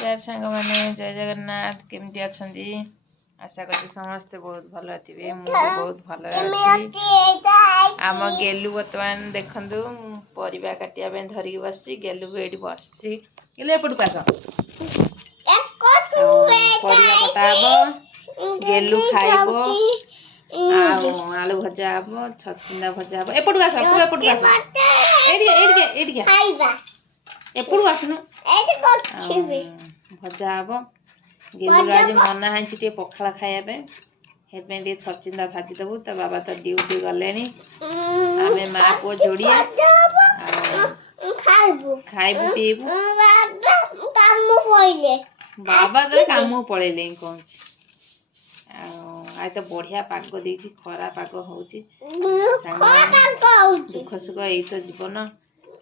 नमस्कार सांग मैंने जय जगन्नाथ केमती अच्छा आशा करती समस्ते बहुत भल थे मुझे बहुत भल अच्छी आम गेलु बर्तमान देखु परिवा काटिया धरिकी बस गेलु भी ये बस एपटू आस परिवा कटा हम गेलु खाइब आलू भजा हम छचिंदा भजा हम एपटू आस एपटू आस एपटू आसनु भजा हम गेलुर आज मना है पखाड़ खायापे छचिंदा भाजीदेबू तो बाबा तो ड्यूटी गले आम माँ पुओ जोड़िए खाइबू पीबू बाबा तो काम पलैले कौन आज तो बढ़िया पाग दे खरा पाग हो दुख सुख यही तो जीवन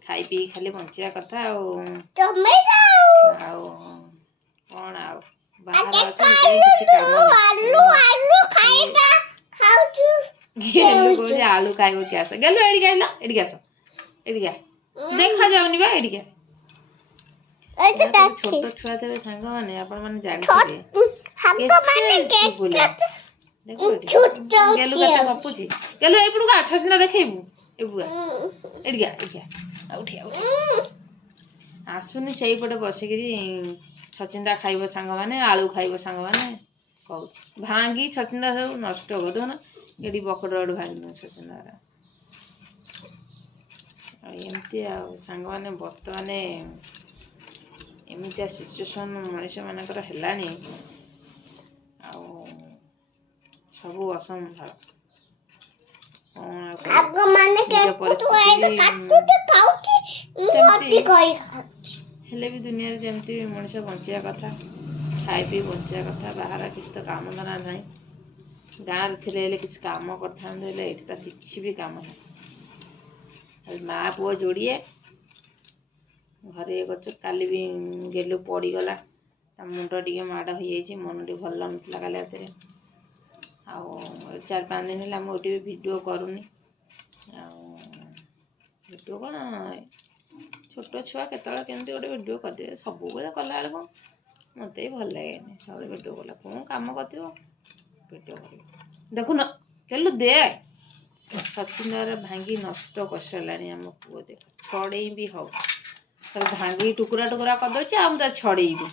खाई पी खाली बंचा कथा कौन आ बाहर गेलु आलू खाइब कि आस गेलु एडिक आस एडिका देखा जाऊनी बा एडिका छोट छुआ थे सांग मैंने आपण मैंने जानते गेलु कते गपुची गेलु एपड़ू का छचिंदा देखैबू एपड़ू एडिका एडिका उठी आसुनी से पटे बसिक छचिंदा खाइब सांग मैंने आलू खाइब सांग मैंने कहूँ भांगी छचिंदा सब नष्ट कर दो ना ये बकड़ भांगी छचिंदा एमती सांग मैंने बर्तमान एमती सिचुएसन मनीष मानकर है सब असंभव हेले भी दुनिया जमती मनीष बंचा कथा खाई पी बंचा कथा बाहर किसी तो काम धरा ना गाँव थे किसी काम करते किसी भी काम ना माँ पुओ जोड़िए घरे गच काली भी गेलु पड़गला मुंड टे माड़ हो मन टे भल ना काली हाथ आ 4-5 दिन है मुझे भी वीडियो करूनी वीडियो कौन छोट छुआ केमती गोटे वीडियो करदे सब बेले कला बेलू मत भी भल लगे सब वीडियो कला कौन कम कर वीडियो कर देखुन केलु दे छचिंदार भांगी नष्ट कर सारा आम पुओ देख छड़े भी हो भांगी टुकुरा टुकुरा करदे आम छड़े भी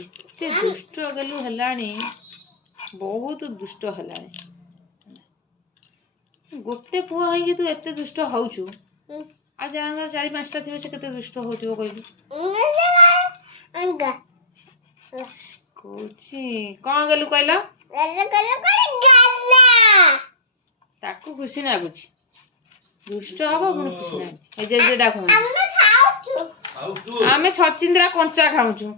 एत दुष्ट गेलु है बहुत दुष्ट है गोटे पुओ है तू एत दुष्ट होचु आ जहाँ 4-5टा थी से केते दुष्ट हो कहलु कौन गेलु कहल ताकू खुशी लगुच दुष्ट हम पुणी खुशी लगुच आम छचिंद्रा कंचा खाऊचु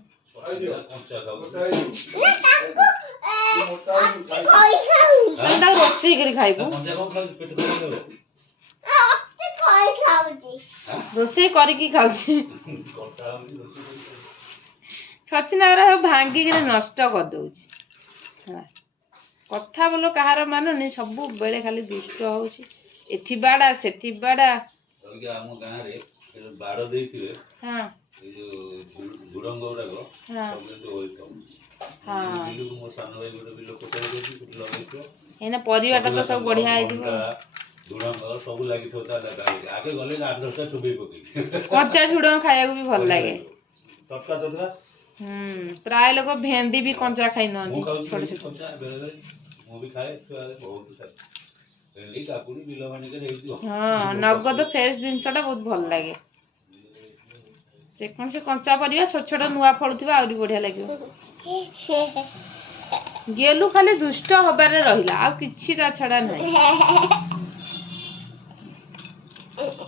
रोषे कर खाइबू रोषे करके खाऊ छचिंदा भांगिक नष्ट करदे कथा बोलो कहार मानुनी सब बेले खाली दुष्ट होठी बाड़ा सेठी बाड़ा परिवाटा तो सब बढ़िया कच्चा झुड़ंग खाया भी भल लगे प्राय लोग भेंदी भी कंचा खाई हाँ नगद फ्रेश जिनसा बहुत भल लगे जेकोसी कंचा परिया छोट छोट नुआ फलुवा आहरी बढ़िया लगे गेलु खाली दुष्ट हबार रहा आ किछि ता छड़ा नहीं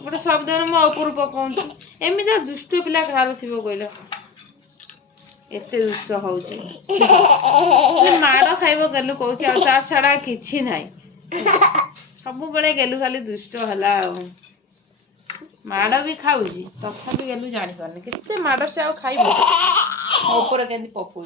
गोटे शब्द मो ऊपर पकाऊँ एमती दुष्ट पिला कहार थी कहल एत दुष्ट हो माड़ खाइब गेलु कौच छड़ा कि ना सब बेले गेलु खाली दुष्ट है माड़ भी खाऊँ तथा भी गेलु जानी पारनी केते माड़ से आ खाइब ऊपर के पकड़